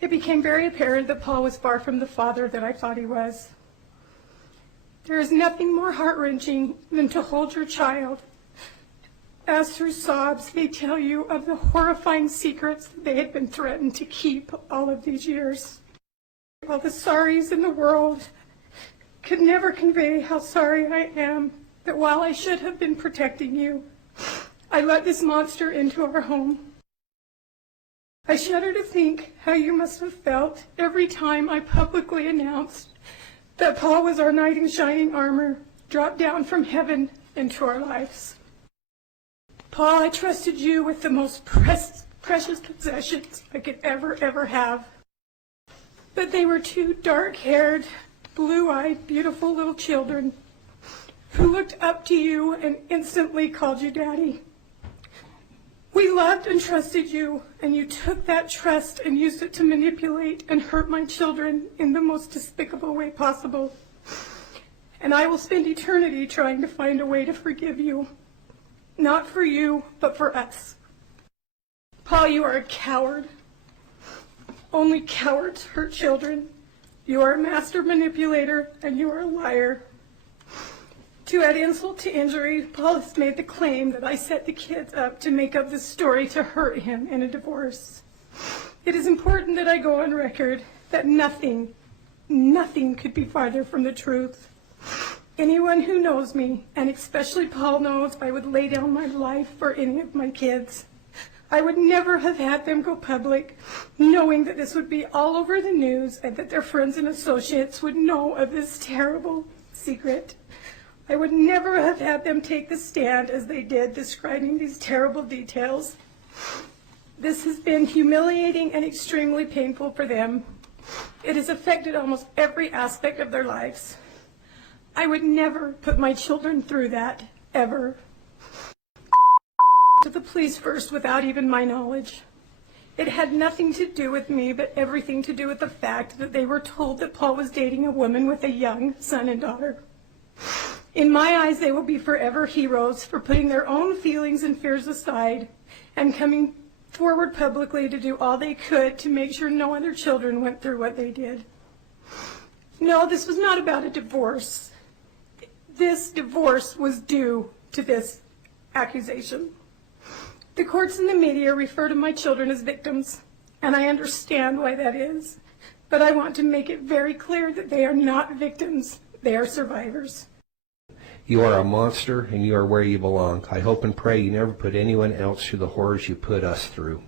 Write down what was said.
it became very apparent that Paul was far from the father that I thought he was. There is nothing more heart-wrenching than to hold your child as through sobs they tell you of the horrifying secrets they had been threatened to keep all of these years. All the sorries in the world could never convey how sorry I am that while I should have been protecting you, I let this monster into our home. I shudder to think how you must have felt every time I publicly announced that Paul was our knight in shining armor, dropped down from heaven into our lives. Paul, I trusted you with the most precious possessions I could ever have. But they were two dark-haired, blue-eyed, beautiful little children who looked up to you and instantly called you Daddy. We loved and trusted you, and you took that trust and used it to manipulate and hurt my children in the most despicable way possible. And I will spend eternity trying to find a way to forgive you. Not for you, but for us. Paul, you are a coward. Only cowards hurt children. You are a master manipulator, and you are a liar. To add insult to injury, Paul has made the claim that I set the kids up to make up this story to hurt him in a divorce. It is important that I go on record that nothing could be farther from the truth. Anyone who knows me, and especially Paul, knows I would lay down my life for any of my kids. I would never have had them go public, knowing that this would be all over the news and that their friends and associates would know of this terrible secret. I would never have had them take the stand as they did, describing these terrible details. This has been humiliating and extremely painful for them. It has affected almost every aspect of their lives. I would never put my children through that, ever. To the police first without even my knowledge. It had nothing to do with me, but everything to do with the fact that they were told that Paul was dating a woman with a young son and daughter. In my eyes, they will be forever heroes for putting their own feelings and fears aside and coming forward publicly to do all they could to make sure no other children went through what they did. No, this was not about a divorce. This divorce was due to this accusation. The courts and the media refer to my children as victims, and I understand why that is, but I want to make it very clear that they are not victims, they are survivors. You are a monster, and you are where you belong. I hope and pray you never put anyone else through the horrors you put us through.